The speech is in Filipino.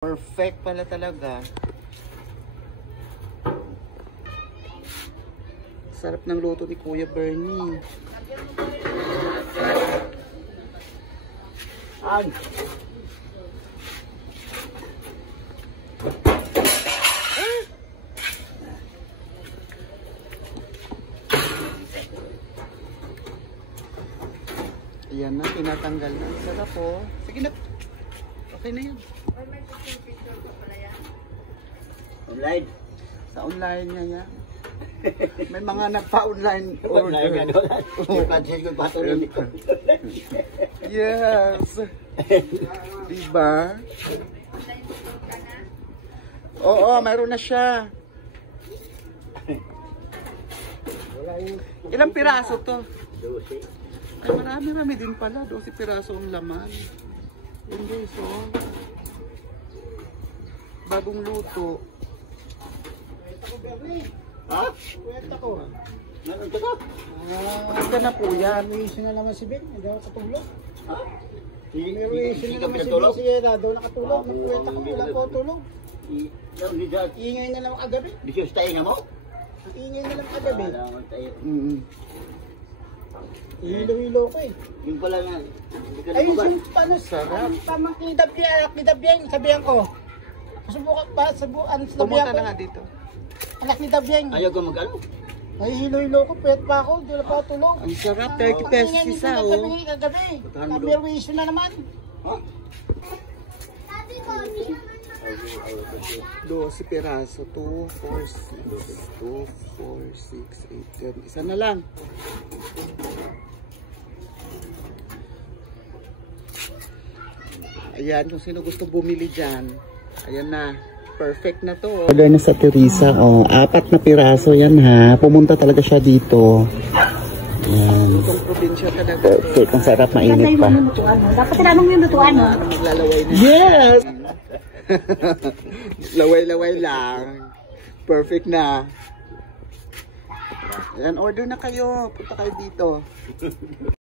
Perfect pala talaga. Sarap ng luto ni Kuya Bernie. Ay! Ayan na, tinatanggal na. Sarap po. Sige na. Okay na yan. Online? Sa online niya yan. May mga nagpa-online order. Yes. Diba? Oo, mayroon na siya. Ilang piraso to? 12. Ay, marami-rami din pala. 12 piraso ang laman. Hindi, so. Bagong luto. Ha? Kwenta ko. Meron ka ba? Ito na po yan. May issue na naman si Ben. Hindi ako katulog. Ha? May issue Hindi na ka naman si Ben. pinatulog? Si Eda daw nakatulog. Kwenta ko. Wala po tulog. Hindi Iingay na lang kagabi. siya tayo nga mo? Iingay na lang kagabi. Alaman tayo. Ihilo-hilo ko eh. Yung pala nga, hindi ka Ay, lumabas. yung paano Sarap. tamang kidabyen, sabihan ko. Subukan pa, sabihan Pumunta ko. na nga dito. Anak ni Dabyeng. Ayaw ko mag-ano? Ay, hilo-hilo ko, pwet pa ako, di na pa ako tulog. Ang sarap. 30 pesos isa, oh. Kagabi. Pagkano doon? Number issue na naman. Ha? 12 piraso. 2, 4, 6. 2, 4, 6, 8, 10. Isa na lang. Ayan, kung sino gusto bumili dyan. Ayan na. Perfect na to. Order na sa Teresa. Oh, 4 na piraso yan ha. Pumunta talaga siya dito. Ayan. Itong probinsya talaga. Perfect. Ang sarap, mainit pa. Dapat tinanong yung lutuan, no? Lalaway na. Yes! Laway-laway lang. Perfect na. Ayan, order na kayo. Punta kayo dito.